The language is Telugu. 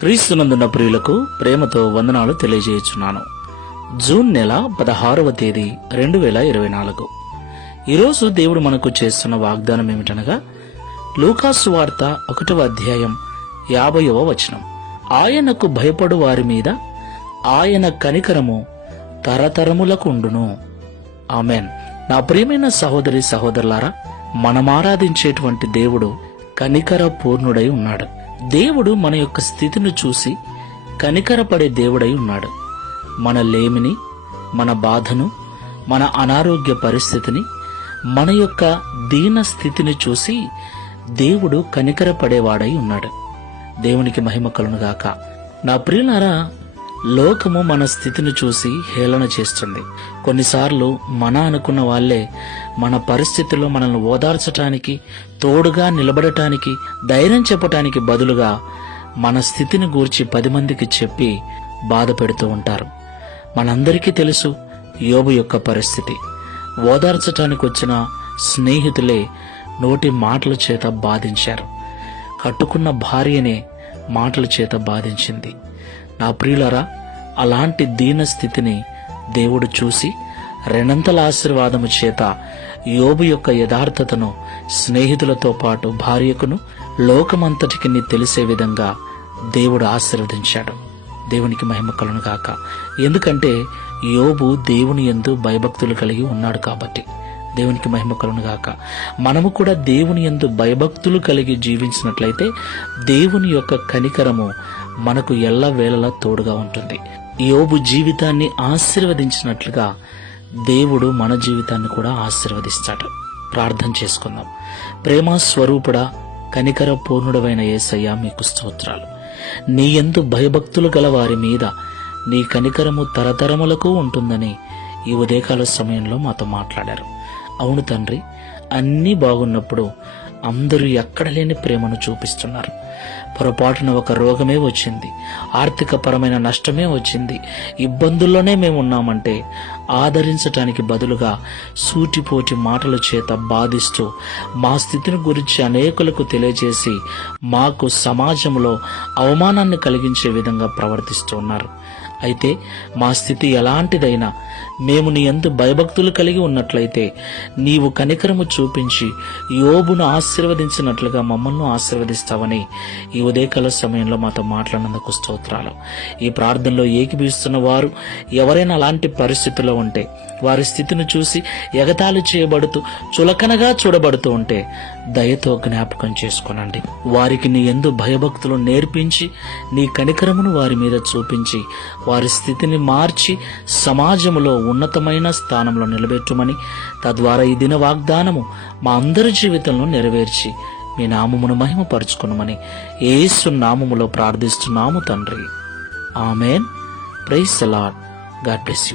క్రీస్తునందున్న ప్రియులకు ప్రేమతో వందనాలు తెలియజేయుచున్నాను. జూన్ నెల 16వ తేదీ 2024. ఈరోజు దేవుడు మనకు చేస్తున్న వాగ్దానం ఏమిటనగా, లూకాసు వార్త 1వ అధ్యాయం 50వ వచనం. ఆయనకు భయపడు వారి మీద ఆయన కనికరము తరతరములకు ఉండును. ఆమెన్. నా ప్రియమైన సహోదరి సహోదరులారా, మనమారాధించేటువంటి దేవుడు కనికర పూర్ణుడై ఉన్నాడు. దేవుడు మన యొక్క స్థితిని చూసి కనికరపడే దేవుడై ఉన్నాడు. మన లేమిని, మన బాధను, మన అనారోగ్య పరిస్థితిని, మన యొక్క దీన స్థితిని చూసి దేవుడు కనికరపడేవాడై ఉన్నాడు. దేవునికి మహిమ కలుగునుగాక. నా ప్రియులారా, లోకము మన స్థితిని చూసి హేళన చేస్తుంది. కొన్నిసార్లు మన అనుకున్న వాళ్లే మన పరిస్థితుల్లో మనల్ని ఓదార్చటానికి, తోడుగా నిలబడటానికి, ధైర్యం చెప్పటానికి బదులుగా మన స్థితిని గూర్చి 10 మందికి చెప్పి బాధ పెడుతూ ఉంటారు. మనందరికీ తెలుసు యోబు యొక్క పరిస్థితి. ఓదార్చటానికి వచ్చిన స్నేహితులే నోటి మాటల చేత బాధించారు. కట్టుకున్న భార్యనే మాటల చేత బాధించింది. నా ప్రియులరా, అలాంటి దీన స్థితిని దేవుడు చూసి రెండంతల ఆశీర్వాదము చేత యోబు యొక్క యథార్థతను స్నేహితులతో పాటు భార్యకును లోకమంతటికి తెలిసే విధంగా దేవుడు ఆశీర్వదించాడు. దేవునికి మహిమ కలుగునుగాక. ఎందుకంటే యోబు దేవుని యందు భయభక్తులు కలిగి ఉన్నాడు కాబట్టి. దేవునికి మహిమ కలుగునుగాక. మనము కూడా దేవుని యందు భయభక్తులు కలిగి జీవించినట్లయితే దేవుని యొక్క కనికరము మనకు ఎల్లవేళలా తోడుగా ఉంటుంది. యోబు జీవితాన్ని ఆశీర్వదించినట్లుగా దేవుడు మన జీవితాన్ని కూడా ఆశీర్వదిస్తాడు. ప్రార్థన చేసుకుందాం. ప్రేమ స్వరూపుడా, కనికర పూర్ణుడవైన యేసయ్యా, మీకు స్తోత్రాలు. నీ యందు భయభక్తులు గల వారి మీద నీ కనికరము తరతరములకు ఉంటుందని ఈ ఉదయకాల సమయంలో మాతో మాట్లాడారు. అవును తండ్రి, అన్నీ బాగున్నప్పుడు అందరూ ఎక్కడ లేని ప్రేమను చూపిస్తున్నారు. పొరపాటున ఒక రోగమే వచ్చింది, ఆర్థిక పరమైన నష్టమే వచ్చింది, ఇబ్బందుల్లోనే మేము ఉన్నామంటే ఆదరించటానికి బదులుగా సూటిపోటి మాటల చేత బాధిస్తూ మా స్థితిని గురించి అనేకులకు తెలియజేసి మాకు సమాజంలో అవమానాన్ని కలిగించే విధంగా ప్రవర్తిస్తూ ఉన్నారు. అయితే మా స్థితి ఎలాంటిదైనా మేము నీ యందు భయభక్తులు కలిగి ఉన్నట్లయితే నీవు కనికరము చూపించి యోబును ఆశీర్వదించినట్లుగా మమ్మల్ని ఆశీర్వదిస్తావని ఈ ఉదయకాల సమయంలో మాతో మాట్లాడినందుకు స్తోత్రాలు. ఈ ప్రార్థనలో ఏకీభవిస్తున్న వారు ఎవరైనా అలాంటి పరిస్థితుల్లో ఉంటే, వారి స్థితిని చూసి ఎగతాళి చేయబడుతూ చులకనగా చూడబడుతూ ఉంటే దయతో జ్ఞాపకం చేసుకోనండి. వారికి నీ యందు భయభక్తులు నేర్పించి నీ కనికరమును వారి మీద చూపించి వారి స్థితిని మార్చి సమాజంలో ఉన్నతమైన స్థానంలో నిలబెట్టుమని, తద్వారా ఈ దిన వాగ్దానము మా అందరి జీవితంలో నెరవేర్చి మీ నామమును మహిమపరుచుకునమని యేసు నామములో ప్రార్థిస్తున్నాము తండ్రి. Amen. Praise the Lord. God bless you.